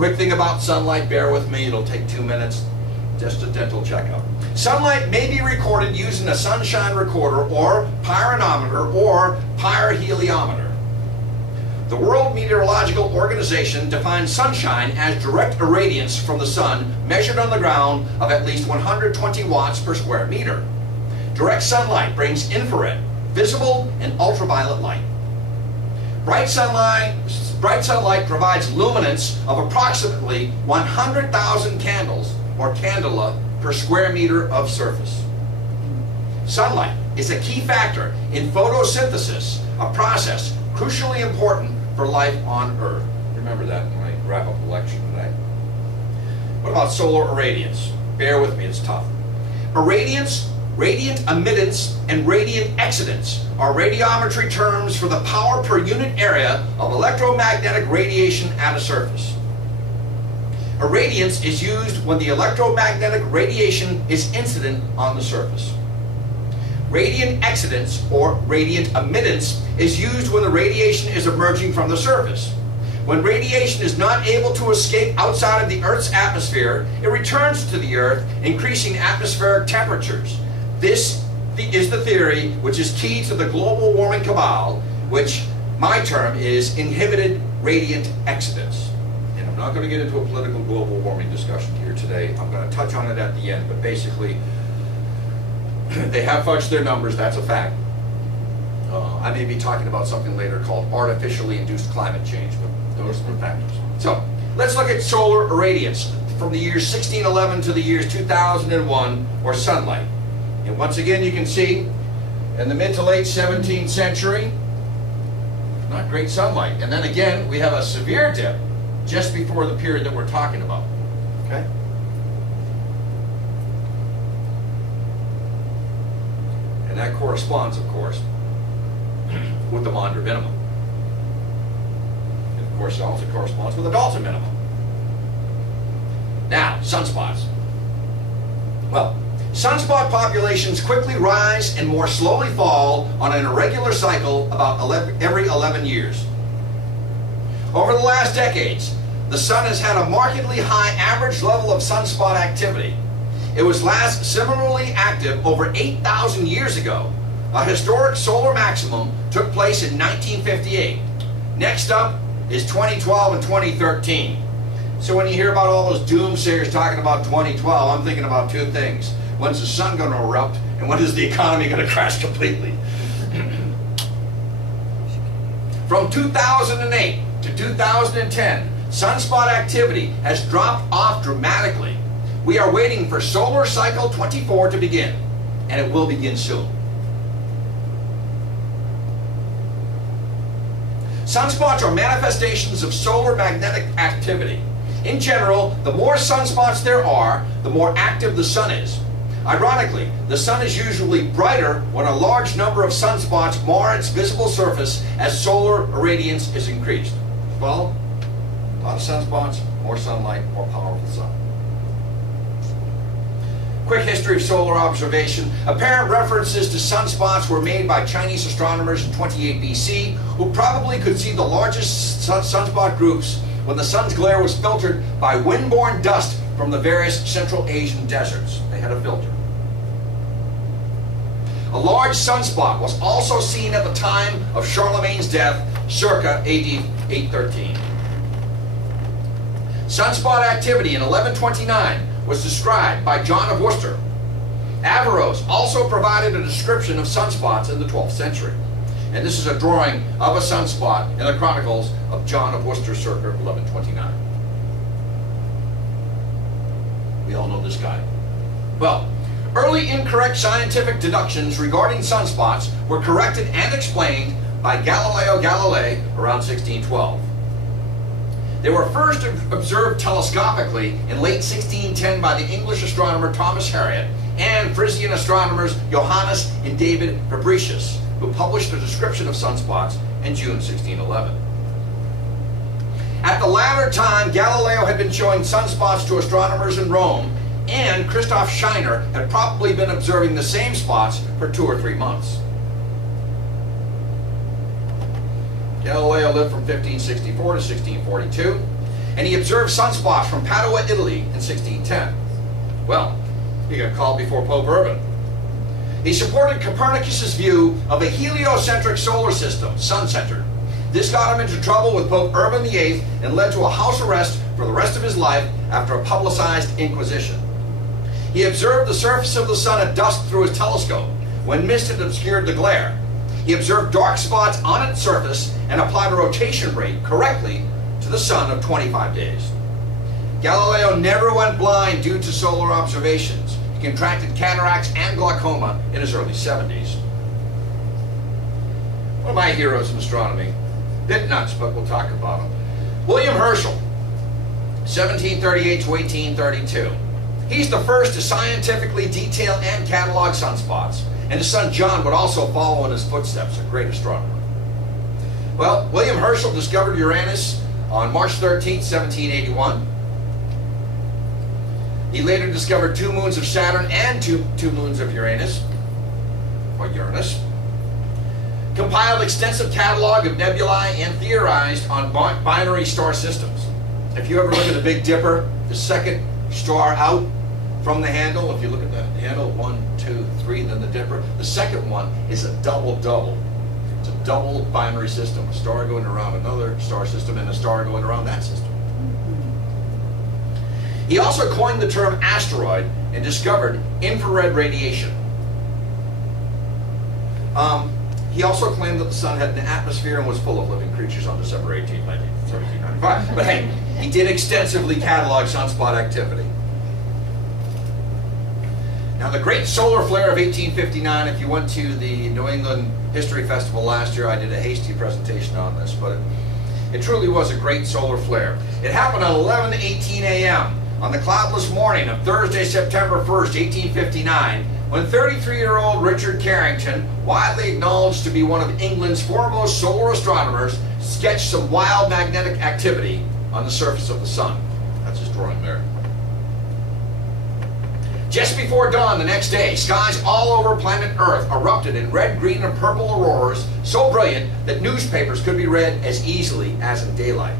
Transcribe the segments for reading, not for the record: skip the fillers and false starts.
Quick thing about sunlight, bear with me, it'll take 2 minutes, just a dental checkup. Sunlight may be recorded using a sunshine recorder or pyranometer or pyrheliometer. The World Meteorological Organization defines sunshine as direct irradiance from the sun measured on the ground of at least 120 watts per square meter. Direct sunlight brings infrared, visible, and ultraviolet light. Bright sunlight provides luminance of approximately 100,000 candles or candela per square meter of surface. Sunlight is a key factor in photosynthesis, a process crucially important for life on Earth. Remember that when I wrap up the lecture today. What about solar irradiance? Bear with me, it's tough. Irradiance, radiant emittance, and radiant excidence are radiometry terms for the power per unit area of electromagnetic radiation at a surface. Irradiance is used when the electromagnetic radiation is incident on the surface. Radiant excidence, or radiant emittance, is used when the radiation is emerging from the surface. When radiation is not able to escape outside of the Earth's atmosphere, it returns to the Earth, increasing atmospheric temperatures. This is the theory which is key to the global warming cabal, which my term is inhibited radiant excidence. And I'm not going to get into a political global warming discussion here today. I'm going to touch on it at the end, but basically, they have fudged their numbers, that's a fact. I may be talking about something later called artificially induced climate change, but those are factors. So, let's look at solar irradiance from the years 1611 to the years 2001, or sunlight. And once again, you can see, in the mid to late 17th century, not great sunlight. And then again, we have a severe dip just before the period that we're talking about. Okay? And that corresponds, of course, with the Maunder minimum. And of course, it also corresponds with the Dalton minimum. Now, sunspots. Well, sunspot populations quickly rise and more slowly fall on an irregular cycle about every 11 years. Over the last decades, the sun has had a markedly high average level of sunspot activity. It was last similarly active over 8,000 years ago. A historic solar maximum took place in 1958. Next up is 2012 and 2013. So when you hear about all those doomsayers talking about 2012, I'm thinking about two things. When's the sun going to erupt, and when is the economy going to crash completely? From 2008 to 2010, sunspot activity has dropped off dramatically. We are waiting for solar cycle 24 to begin, and it will begin soon. Sunspots are manifestations of solar magnetic activity. In general, the more sunspots there are, the more active the sun is. Ironically, the sun is usually brighter when a large number of sunspots mar its visible surface as solar irradiance is increased. Well, a lot of sunspots, more sunlight, more powerful sun. Quick history of solar observation. Apparent references to sunspots were made by Chinese astronomers in 28 BC, who probably could see the largest sunspot groups when the sun's glare was filtered by wind-borne dust from the various Central Asian deserts. They had a filter. A large sunspot was also seen at the time of Charlemagne's death, circa AD 813. Sunspot activity in 1129 was described by John of Worcester. Averroes also provided a description of sunspots in the 12th century. And this is a drawing of a sunspot in the Chronicles of John of Worcester, circa 1129. We all know this guy. Well, early incorrect scientific deductions regarding sunspots were corrected and explained by Galileo Galilei around 1612. They were first observed telescopically in late 1610 by the English astronomer Thomas Harriot and Frisian astronomers Johannes and David Fabricius, who published a description of sunspots in June 1611. At the latter time, Galileo had been showing sunspots to astronomers in Rome, and Christoph Scheiner had probably been observing the same spots for 2 or 3 months. Galileo lived from 1564 to 1642, and he observed sunspots from Padua, Italy in 1610. Well, he got called before Pope Urban. He supported Copernicus's view of a heliocentric solar system, sun-centered. This got him into trouble with Pope Urban VIII and led to a house arrest for the rest of his life after a publicized inquisition. He observed the surface of the sun at dusk through his telescope, when mist had obscured the glare. He observed dark spots on its surface and applied a rotation rate correctly to the sun of 25 days. Galileo never went blind due to solar observations. He contracted cataracts and glaucoma in his early 70s. One of my heroes in astronomy, bit nuts, but we'll talk about him. William Herschel, 1738 to 1832. He's the first to scientifically detail and catalog sunspots, and his son John would also follow in his footsteps, a great astronomer. Well, William Herschel discovered Uranus on March 13, 1781. He later discovered 2 moons of Saturn and two moons of Uranus, or Uranus. Compiled extensive catalog of nebulae and theorized on binary star systems. If you ever look at the Big Dipper, the second star out from the handle, if you look at the handle, 1, 2, 3, then the Dipper, the second one is a double-double. It's a double binary system, a star going around another star system and a star going around that system. He also coined the term asteroid and discovered infrared radiation. He also claimed that the sun had an atmosphere and was full of living creatures on December 18, 1795. But hey, he did extensively catalog sunspot activity. Now, the great solar flare of 1859, if you went to the New England History Festival last year, I did a hasty presentation on this, but it truly was a great solar flare. It happened at 11:18 a.m. on the cloudless morning of Thursday, September 1st, 1859, when 33-year-old Richard Carrington, widely acknowledged to be one of England's foremost solar astronomers, sketched some wild magnetic activity on the surface of the sun. That's his drawing there. Just before dawn the next day, skies all over planet Earth erupted in red, green, and purple auroras so brilliant that newspapers could be read as easily as in daylight.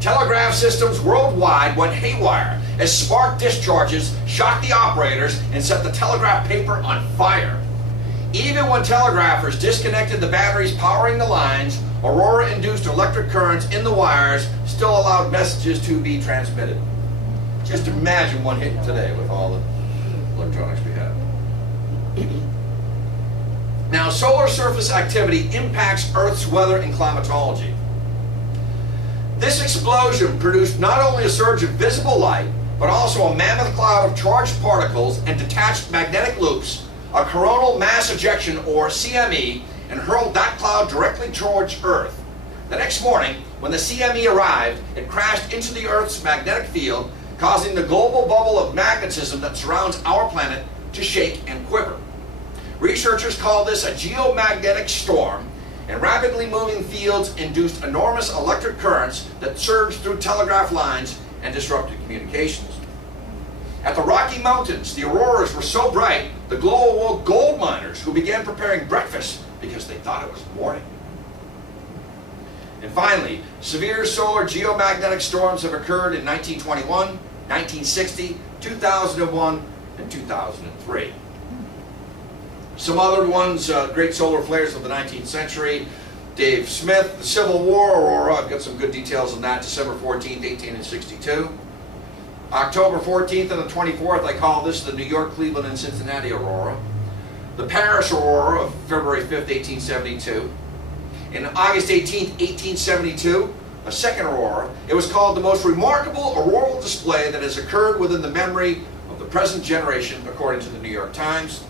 Telegraph systems worldwide went haywire as spark discharges shocked the operators and set the telegraph paper on fire. Even when telegraphers disconnected the batteries powering the lines, aurora-induced electric currents in the wires still allowed messages to be transmitted. Just imagine one hitting today with all the electronics we have. Now, solar surface activity impacts Earth's weather and climatology. This explosion produced not only a surge of visible light, but also a mammoth cloud of charged particles and detached magnetic loops, a coronal mass ejection, or CME, and hurled that cloud directly towards Earth. The next morning, when the CME arrived, it crashed into the Earth's magnetic field, causing the global bubble of magnetism that surrounds our planet to shake and quiver. Researchers call this a geomagnetic storm, and rapidly moving fields induced enormous electric currents that surged through telegraph lines and disrupted communications. At the Rocky Mountains, the auroras were so bright, the glow awoke gold miners who began preparing breakfast because they thought it was morning. And finally, severe solar geomagnetic storms have occurred in 1921, 1960, 2001, and 2003. Some other ones, great solar flares of the 19th century. Dave Smith, the Civil War aurora, I've got some good details on that, December 14th, 1862. October 14th and the 24th, I call this the New York, Cleveland, and Cincinnati aurora. The Paris aurora of February 5th, 1872. And August 18th, 1872, a second aurora. It was called the most remarkable auroral display that has occurred within the memory of the present generation, according to the New York Times.